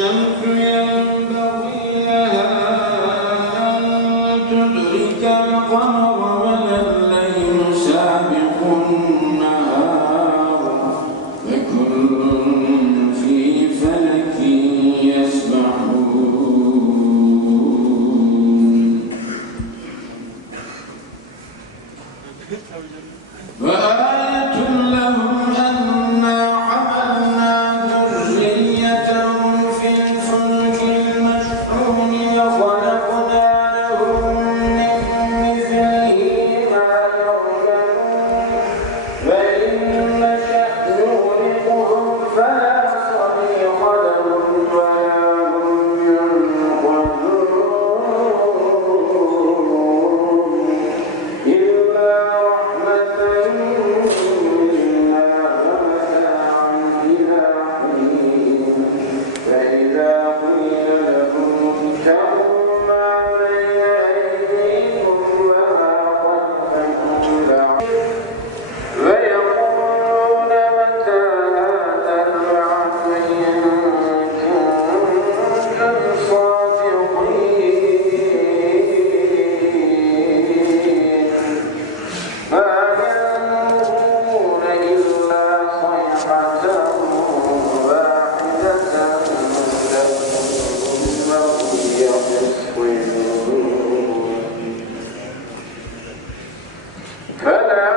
الشمس ينبغي لها أن تدرك القمر ولا الليل سابق النهار وكل في فلك يسبحون وآية لهم أنا حملنا ذريتهم في الفلك المشحون وخلقنا لهم من مثله ما يركبون وإن نشأ نغرقهم فلا صريخ لهم ولا هم ينقذون إلا رحمة منا ومتاعا إلى حين فإذا قيل لهم اتقوا ما بين أيديكم وما خلفكم ويقولون متى هذا الوعد إن كنتم صادقين ما ينظرون إلا صيحة واحدة وهم يخصمون فلا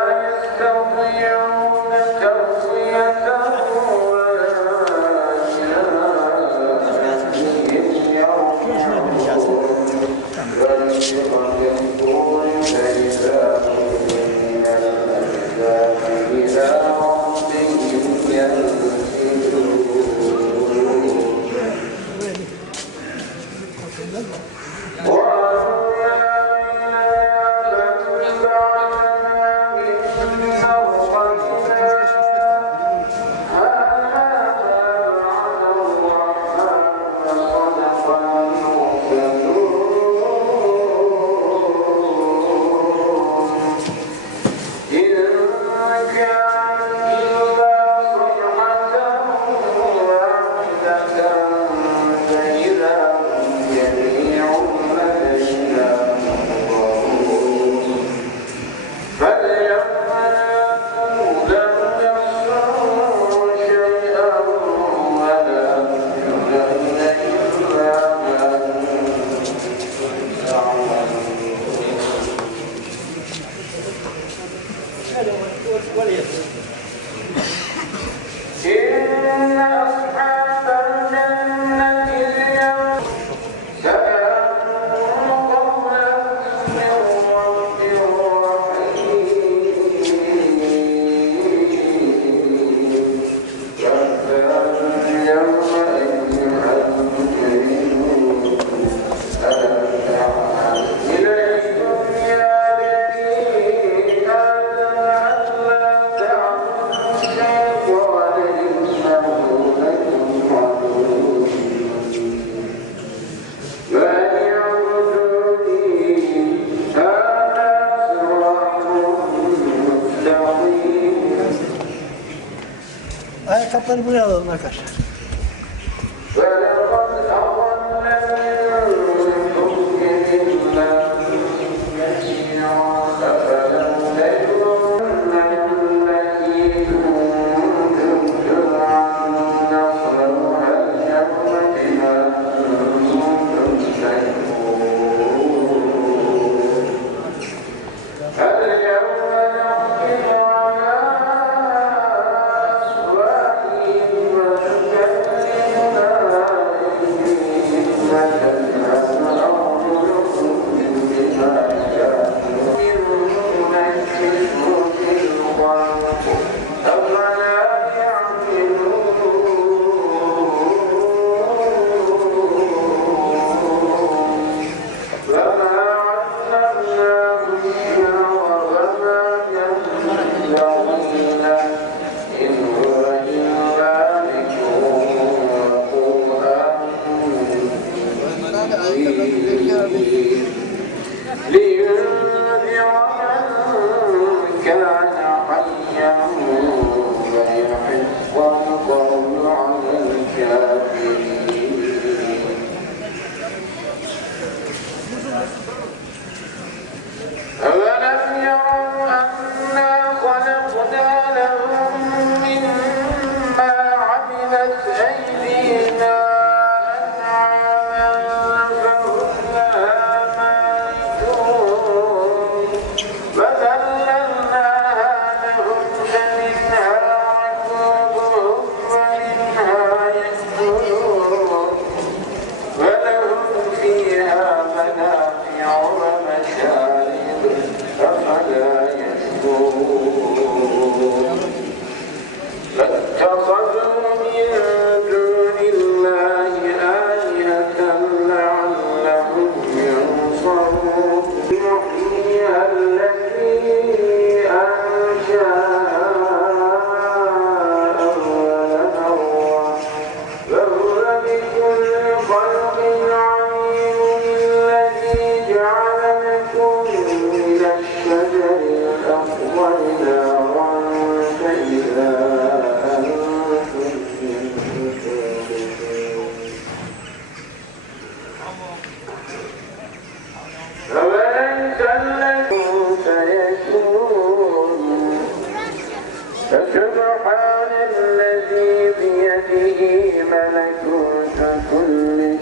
يستطيعون تغطية ولا إلى أهلهم يرجعون فانشق الطور فإذا هم إلى ربهم ينزلون قالوا يا ويلنا لنتبعنا من مرقدنا هذا ما وعد الرحمن وصدق المرسلون إن كانت إلا صيحة واحدة فإذا هم جميع لدينا محضرون فاليوم لا تظلم نفس شيئا ولا تجزون إلا ما كنتم إن أصحاب الجنة اليوم سيأتون قولا من رب رحيم فاختاروا يومئذ المجرمون ألم يعهد إليكم يا بني آدم ألا تعبدوا الشيطان إنه لكم عدو وأن اعبدوني هذا صراط مستقيم. Ayakkabıları buraya alalım arkadaşlar. ولقد أضل منكم جبلا كثيرا أفلم تكونن التي كنتم توعدون نصلها اليوم بما كنتم تكفرون اليوم نختم على أفواههم وتكلمنا أيديهم وتشهد أرجلهم بما كانوا ننكسوا في الخلق أفلا يعقلون وما علمناه الشعر وما ينبغي له إن هو إلا ذكر وقرآن لينذر من كان حيا ويحق القول على الكافرين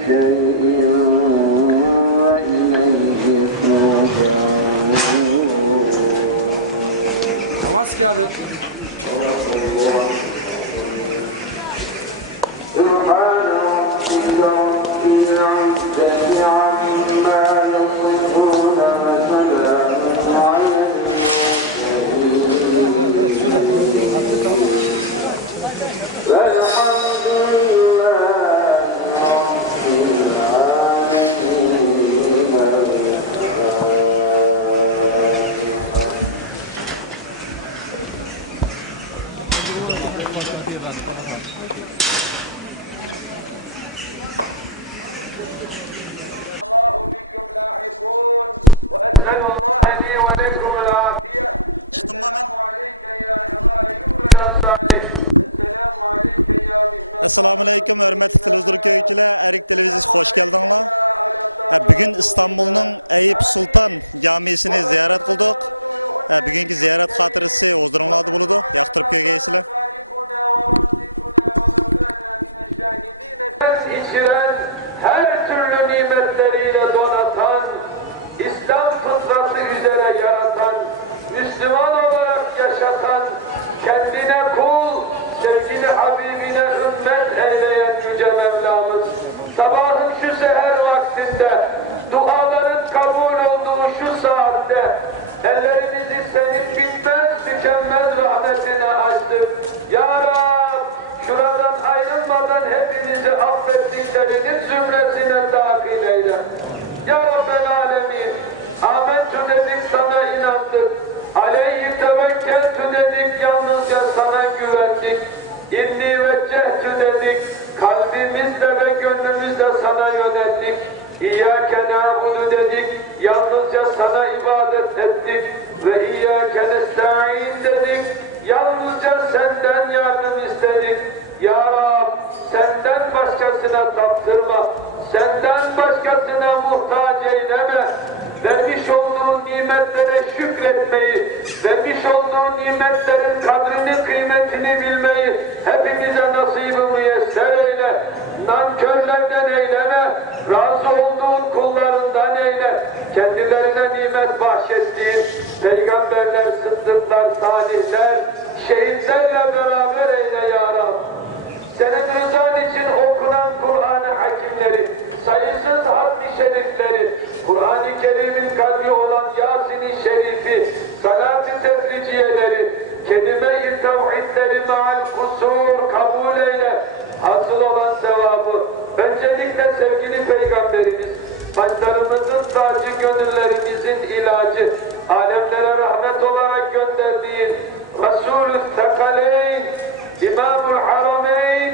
شيء وإليه ترجعون. Namaz kağıdı. سبحان ربك رب العزة عما يصفون وسلام على المرسلين والحمد لله رب العالمين. الله بكم لاحقون وأسأل الله لي ولكم العافية. السلام عليك يا أيوب الأنصاري. السلام عليك يا مهمة. Assalamu alaykum hörmətli televizor köykülər, Ərik televiziyası xoş gəldinglar. Bugün İstanbul'un Eyüp Sultan Camisini ziyaret kıldık. Bugünkü ziyaret hatırısı huzurunlarda buludu. Yaktırıp köygəysizlər. Her türlü nimetleriyle donatan, İslam fıtratı üzere yaratan, Müslüman olarak yaşatan, kendine kul, sevgili Habibine hürmet eyleyen Yüce Mevlamız, sabahın şu seher vaktinde, duaların kabul olduğu şu saatte, ellerimizi senin bitmez tükenmez rahmetine açtık. Ya Rab, şuradan ayrılmadan hepimizi affettiklerinin zümresine dahil eyle. Ya Rabbel Alemin, Ahmet'ü dedik sana inandık. Aleyhi tevekkeltü dedik, yalnızca sana güvendik. İnni veccehtü dedik, kalbimizle ve gönlümüzle sana yöneldik. İyyâke nâbudu dedik, yalnızca sana ibadet ettik. Ve İyyâke nesta'in dedik, yalnızca senden yardım istedik. Ya Rab, senden başkasına taptırma, senden başkasına muhtaç eyleme. Vermiş olduğun nimetlere şükretmeyi, vermiş olduğun nimetlerin kadrini, kıymetini bilmeyi hepimize nasip-i müyesser eyle. Nankörlerden eyleme, razı olduğun kullarından eyle. Kendilerine nimet bahşettiğin peygamberler, sıddıklar, salihler, şehitlerle beraber eyle ya Rab. Senin rızan için okunan Kur'an-ı Hakimleri, sayısız Hakkı Şerifleri, Kur'an-ı Kerim'in kâli olan Yasin-i Şerifi, Salat-ı Tefriciyeleri, Kelime-i Tevhidleri maal kusur kabul eyle. Asıl olan sevabı, öncelikle sevgili Peygamberimiz, başlarımızın tacı, gönüllerimizin ilacı, alemlere rahmet olarak gönderdiğin Resul-ü Tekaleyn, İmam-ı Harameyn,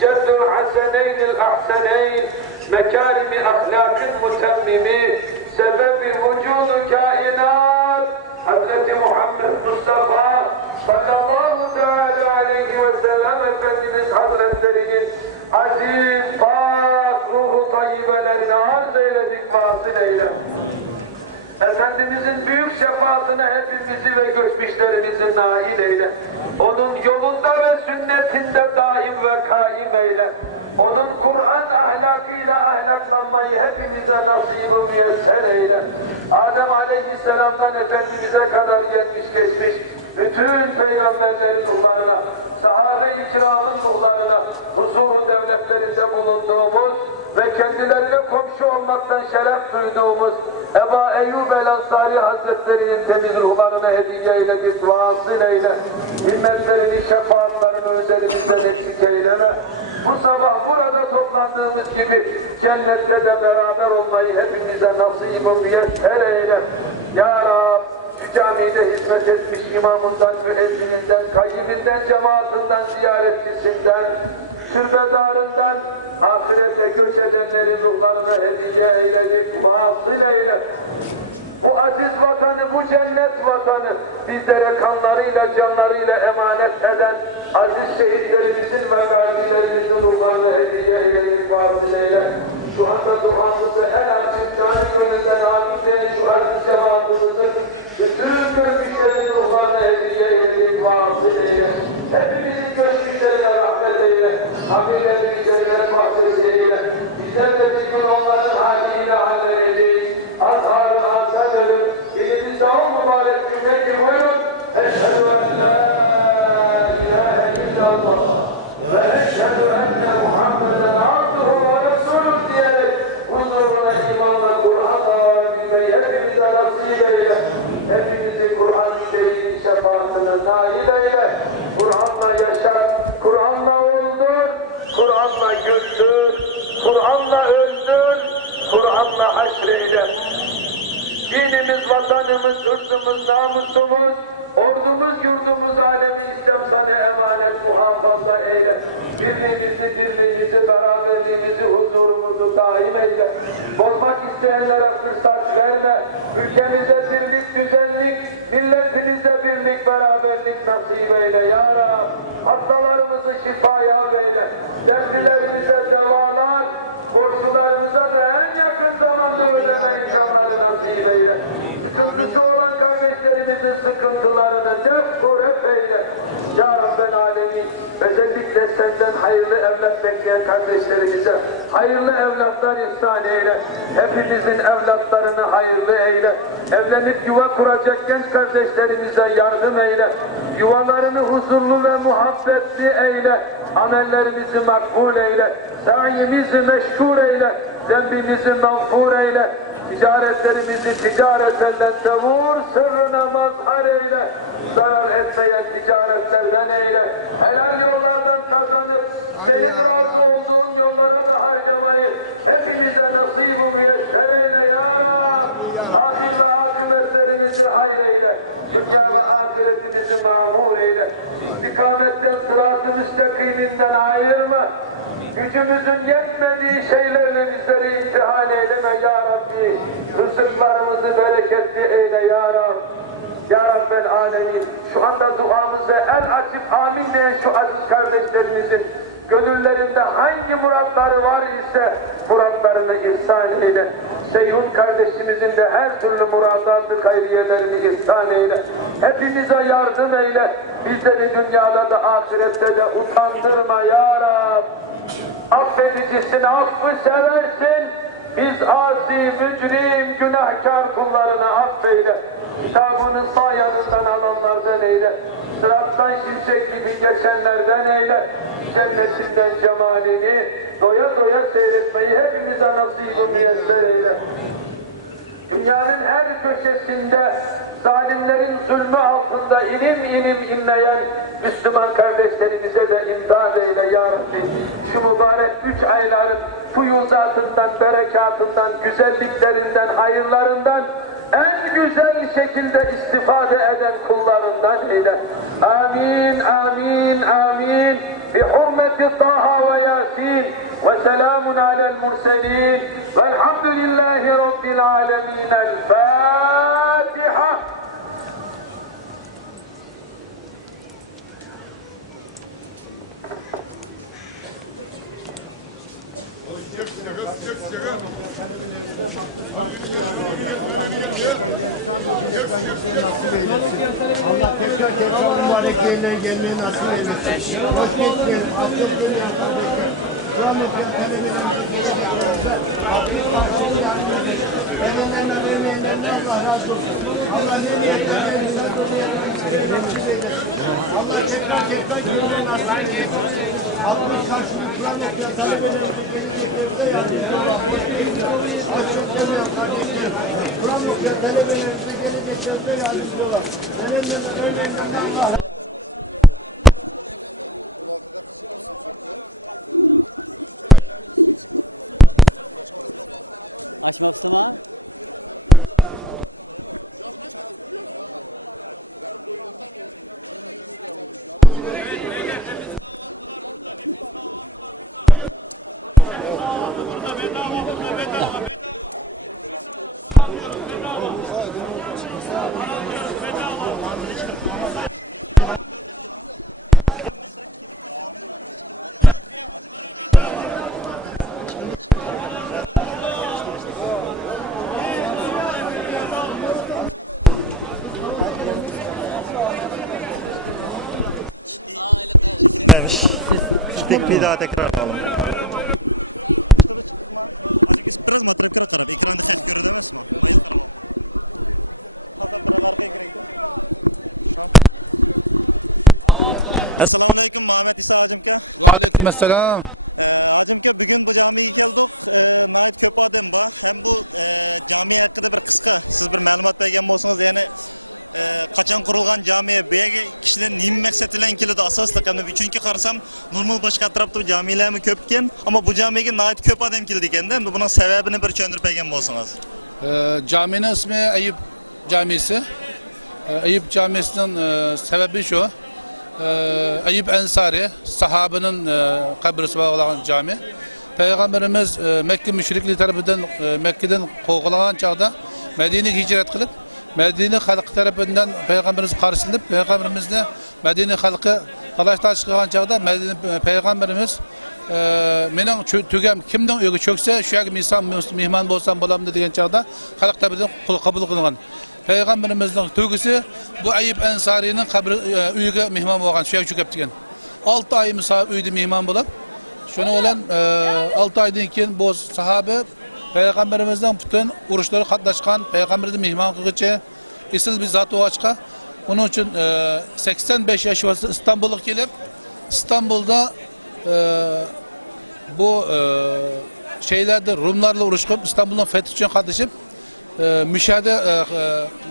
Ceddül Haseneyn-i Ahseneyn, Mekâlim-i Ahlâk-ı Mutemmimi, Sebeb-i Vücûd-ü Kainat, Hz. Muhammed Mustafa, sallallahu teâlâ aleyhi ve sellem Efendimiz Hazretleri'nin aziz, pak, ruhu tayyibelerine arz eyledik, vasıl eyle. Efendimizin büyük şefaatine hepimizi ve geçmişlerimizi nail eyle. Onun yolunda ve sünnetinde daim ve kaim eyle. Onun Kur'an ahlakıyla ahlaklanmayı hepimize nasip-i müyesser eyle. Adem Aleyhisselam'dan Efendimiz'e kadar gelmiş geçmiş bütün peygamberlerin ruhlarına, sahabe-i kiramın ruhlarına, huzuru devletlerinde bulunduğumuz ve kendilerine komşu olmaktan şeref duyduğumuz Ebu Eyyub el-Ansari Hazretleri'nin temiz ruhlarına hediye eyledik, vasıl eyle. Himmetlerini, şefaatlerini üzerimize eksik eyleme. Bu sabah burada toplandığımız gibi cennette de beraber olmayı hepimize nasip-i müyesser eyle. Ya Rab, şu camide hizmet etmiş imamından, müezzininden, kayyininden, cemaatinden, ziyaretçisinden, türbedarından, ahirete göç edenlerin ruhlarına hediye eyledik, vasıl eyle. Bu aziz vatanı, bu cennet vatanı bizlere kanlarıyla, canlarıyla emanet eden aziz şehitlerimizin ve gazilerimizin ruhlarına hediye eyledik, vasıl eyle. Şu anda duamızı el açıp canı gönülden amin diyen şu aziz cemaatimizin bütün geçmişlerin ruhlarına hediye eyledik, vasıl eyle. Hepimizin geçmişlerine rahmet eyle. Kabirlerini cennet bahçesi eyle. Bizler de bir gün onların haliyle amel edeceğiz. Azhar-ı asanelim. Dilimiz daha mübarek cümleti buyurun. Eşhedü en la ilahe illallah ve eşhedü enne Muhammeden abduhu ve resulü diyerek huzuruna imanla Kur'an'a bilmeyi hepimize nasip eyle. Hepimizi Kur'an-ı Kerim'in şefaatine nail eyle. Kur'an'la yaşat, Kur'an'la oldur, Kur'an'la güldür, Kur'an'la öldür, Kur'an'la haşreyle. Dinimiz, vatanımız, hırzımız, namusumuz, ordumuz, yurdumuz, alemi İslam sana emanet muhafaza eyle. Birliğimizi, dirliğimizi, beraberliğimizi, huzurumuzu dahil eyle. Bozmak isteyenlere fırsat verme. Ülkemize birlik, düzenlik, milletimize birlik, beraberlik nasip eyle. Ya Rab, hastalarımızı şifaya eyle. Dertlilerimize devalar, borçlularımıza da en yakın zamanda ödeme imkanları nasip eyle. Sıkıntısı olan kardeşlerimizin sıkıntılarını def-u ref eyle. Ya Rabbel Alemin, özellikle senden hayırlı evlat bekleyen kardeşlerimize hayırlı evlatlar ihsan eyle. Hepimizin evlatlarını hayırlı eyle. Evlenip yuva kuracak genç kardeşlerimize yardım eyle. Yuvalarını huzurlu ve muhabbetli eyle. Amellerimizi makbul eyle. Sayimizi meşgul eyle. Zembimizi mağfur eyle. Ticaretlerimizi ticaretten tevur, sırrına mazhar eyle. Zarar etmeyen ticaretlerden eyle. Helal yollardan kazanıp senin razı olduğun yollara da harcamayı hepimize nasip-i müyesser eyle ya Rab. Ahir ve akıbetlerimizi hayır eyle. Dünya ve ahiretimizi mamur eyle. İstikametten, sırat-ı müstakiminden ayırma. Gücümüzün yetmediği şeyleri bizleri intihal eyleme ya Rabbi. Rızıklarımızı bereketli eyle ya Rab. Ya Rabbel Alemin, şu anda duamızı el açıp amin diyen şu aziz kardeşlerimizin gönüllerinde hangi muratları var ise muratlarını ihsan eyle. Şeyhun kardeşimizin de her türlü muradatı hayriyelerini ihsan eyle. Hepimize yardım eyle. Bizleri dünyada da ahirette de utandırma ya Rab. Affedicisin, affı seversin. Biz asi, mücrim, günahkar kullarını affeyle. Kitabını sağ yanından alanlardan eyle. Sırattan şişek gibi geçenlerden eyle. Cennetinden cemalini doya doya seyretmeyi hepimize nasip-i müyesser eyle. Dünyanın her köşesinde zalimlerin zulmü altında inim inim inleyen Müslüman kardeşlerimize de imdad eyle ya Rabbi. Şu mübarek 3 ayların fuyuzatından, berekatından, güzelliklerinden, hayırlarından en güzel şekilde istifade eden kullarından eyle. Amin, amin, amin. Bi hurmeti Taha ve Yasin ve selamun alel murselin velhamdülillahi rabbil alemin. El Fatiha. Allah ne dilekten geldiyseniz o dilekten gitmeyi nasip eylesin. Allah tekrar mübarek yerlere gelmeyi nasip eylesin. Açmamışsın ha? Dinlemiş. Bir daha tekrar alalım. Çıkıp çıkma. Hozirgi biraz matrapga qarab, ekranda haq ko'radi emasmi? Mayli qarab. Hozir bir orqaga kiraydi. Assalomu alaykum Muhammad Isa hojimka. Va alaykum assalom. Hojimka, bugun bu jamiga keldik. Nayt ko'p odam bor. Ham bu jami haqida bir qisqa siz bir ma'lumot bergan bo'lsangiz, ya'ni qachon qurilgan jami, bu yerga kishilar nima maqsad bilan keladi asosli qanday? Chunki qarasam, normal boshqa atrofda jamilarmi ko'p ekan, ammo bu jamiga nayt ko'p odam keldi ekanda. Endi buning sababini bir tushuntirib bergan bo'lsangiz. Caminin ismi Eyüp Camisi. Eyüp Camisi'nin sebebi şu. Eyüp Ensari, sahabenin kabrisi olan cami. Peygamberimiz Mekke müşrikliği tarafından Mekke'den kovulanan çağda Medine'ye hicret kılıp Medine halkı tarafından Peygamberimiz karşılanıp Peygamberimizle Medine halkı talaştan çıkan çağda Medine Peygamberimiz menin tügem kimden öykü çökse şu an mihman bolsam bolam dediğin çağda halk tarafından kabul kılınan. Peygamberimizin tügüsü bu Eyüp Ensari'nin üyüge mihman olgan şu an çöküp diyen. 6 ay misafir üyde mihman bulup şunu olan 6 aydan keyin bu sahabe Peygamberimizden bütün uruşları katlaşkan Peygamberimizin mihman kılıcı isil bir zat o açka. Onun için 85 yaş var İstanbul'a gelip İstanbul'da bu şeylerde Rumlarla uruşup İstanbul'dan fetih için katlaşıp müşahede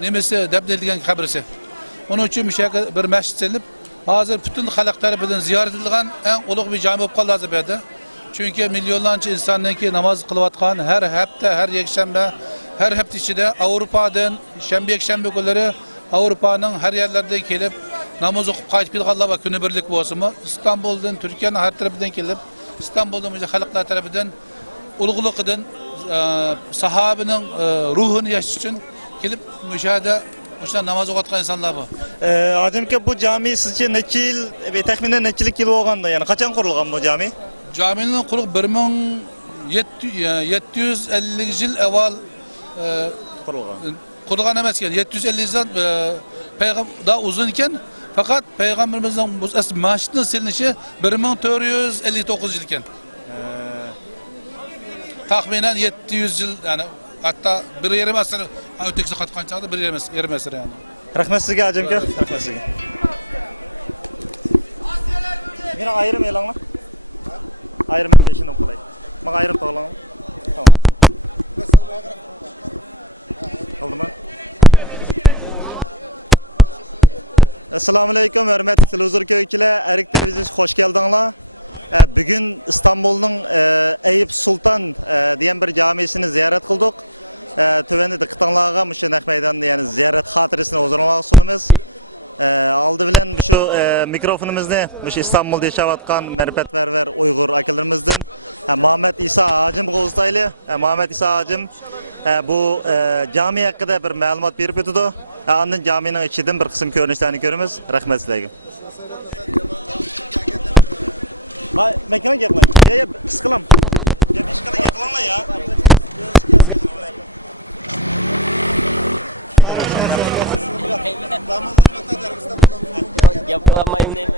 nemesi debdedilgen kabrisi. Onun için müşahede bir mescid selinip hazır bütün halk tarafından ziyaret edilgen en uluk bir cami olup kaldı azabiyede. Çünkü milyonlarca insanın ki namaz kılvatkan her hafta, her yekşembe, her hafta içinde Avrupa'dan, şembe günleri Avrupa'nın her yerlerde gelip namaz okup kayıp kaldı ve günü birlik olsun mu? İstanbul'dan, Türkiye'nin her tarafından gelip İstanbul'dan halklar tarafından uluguluk edin, sahabenin ruhunu yaşamak için gelip müşahede namaz okutkan insanlar bu. Hocamka bu cami sizce neçe yıl ve tahminen neçilik yıl olganda yani kaçan kurulgan bu cami? Caminin kurulup 1750 yıl evvel kurulgan emasken 750 yıl peygamber daha uzun iken fakat peygamberimizden bu masjidin silinişi 1459 yıl iken. Tahminen 700 yıl yani hatta bir yarım asır ötekisi katkan çağda bir yarım asır yani. Rahmet sizge hocamka. Rahmet sizge. Yine ayrım elan lan. Ayrım peşinden kolay. Bak ayrım tağlan. Tamam. Oldu mu? Assalamu alaykum hürmetli televizyon köykiler. Erik Televizyonsu hoş geldinler. Bugün İstanbul'un Eyüp Sultan diyen bir camisini ziyaret kıldık. Tövende de kıtanlığa Müşenek Meydanı'nda yani ziyaret hatiresine huzuruna sunumuz. Aldı bilen şu mikrofonumuzda İstanbul'da yaşavatkan merpetverver Uygur akıllarımızdan Muhammed İsa Hacım Kozutaylı. Muhammed İsa Hacım bu cami hakkında bir malumat verip ötüdü. Andın caminin içinden bir kısım görünüşlerini görürüz. Rahmet sizlerine. Mekana yaklan. Ya sıkılam. Ya mekana yaklanla ya. Yapılamayım neyme.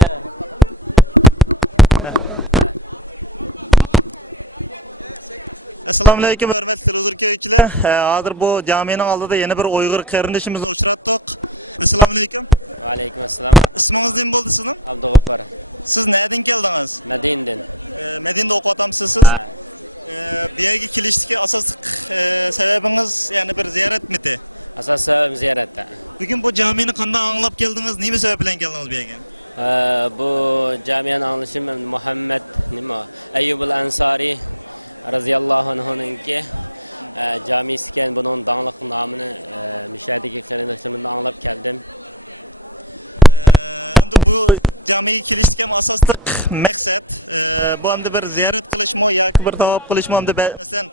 Assalamu alaykum hürmetli televizyon köykiler. Hazır bu caminin altında yeni bir Uygur kardeşimizni uçrattık. Assalamu alaykum. Ve aleyküm assalam. İsminiz neyim oldu sizin? Abdülgafar. Siz nereden geldiniz? Medine'den. Medine'de okutamsınız siz. Bir yerge kiliştiki asaslık sebebiniz yani bir ziyaret miydi? Asas sebebim ziyarette. Bugün bu camini kandan anlap geldiniz, neymi sebeple geldiniz bir yerge? Bu camiyen anlaşım Muhammed Eyyubul Ensari radıyallahu anh'ın ki camisiken bunun dağınlık namını müşahedeki kardeşlerimden anlap geldim. Bu camiyi kiliştikem asaslık maksat bu hem de bir ziyaret kılışma ya ki bir tavap kılışma hem de mesela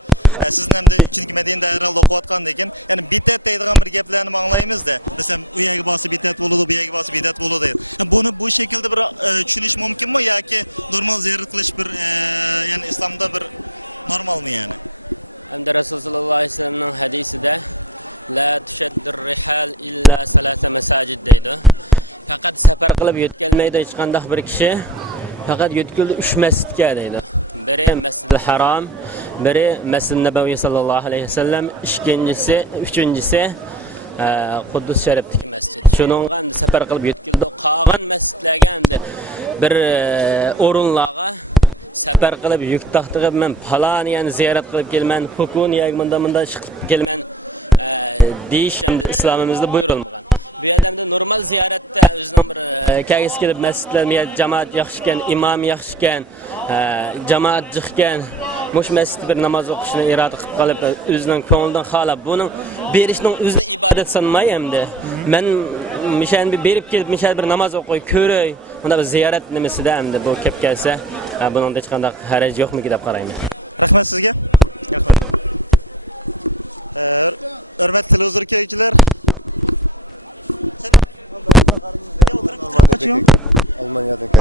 sizin hem de çünkü Medine'de herhalde okuvatkan deyken yani bidat deydiğen bir geplerini anlayımız da mesela u yerge bası bidat buludu bu yerge bası bidat buludu deydi. Bunu bu şekilde bir düşünüş mümkün mü ya ki normal ziyaret kılış bir yani İslam'da bir normal mı yani? Hem de Resulullah sallallahu aleyhi ve sellem'in hadisi de la tüşeddir rihal illa salate mesacid deydi. Fakat sefer kılıp yetkelmeyde çıkandak bir kişi Fakat yetkildi 3 mescidga deydi. Biri Mescid-i Haram, biri Mescid-i Nebevi sallallahu aleyhi ve sellem, üçüncüsü Quddus Şerif'teki mescid. Şununla sefer qilib yetkildi. Qolgan mescidlarga endi bir o'rinlarga safar qilib yuk taqtig'ib men paloniyani ziyorat qilib kelman, hukuniyaga munda chiqib kelman deyish hamda islomimizda buyurilmagan. Bu yerda normal ziyoratda o'zining bir kagis kelib masjidlarga jamoat yaxshi ekan, imom yaxshi ekan, jamoat jiq ekan, mush masjidda bir namoz o'qishni iroda qilib qolib o'zining ko'nglidan xohlab buning berishning o'zini ibodat sanmay hamda men mishan bir berib kelib mishan bir namoz o'qiy, ko'ray, unda bir ziyorat nimasida hamda bu kelib kelsa, buning hech qanday haraj yo'qmi deb qarayman. Rahmat sizga. Rahmat. Hurmatli televizor ko'ruvchilar, Almanya'daki.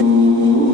Thank you.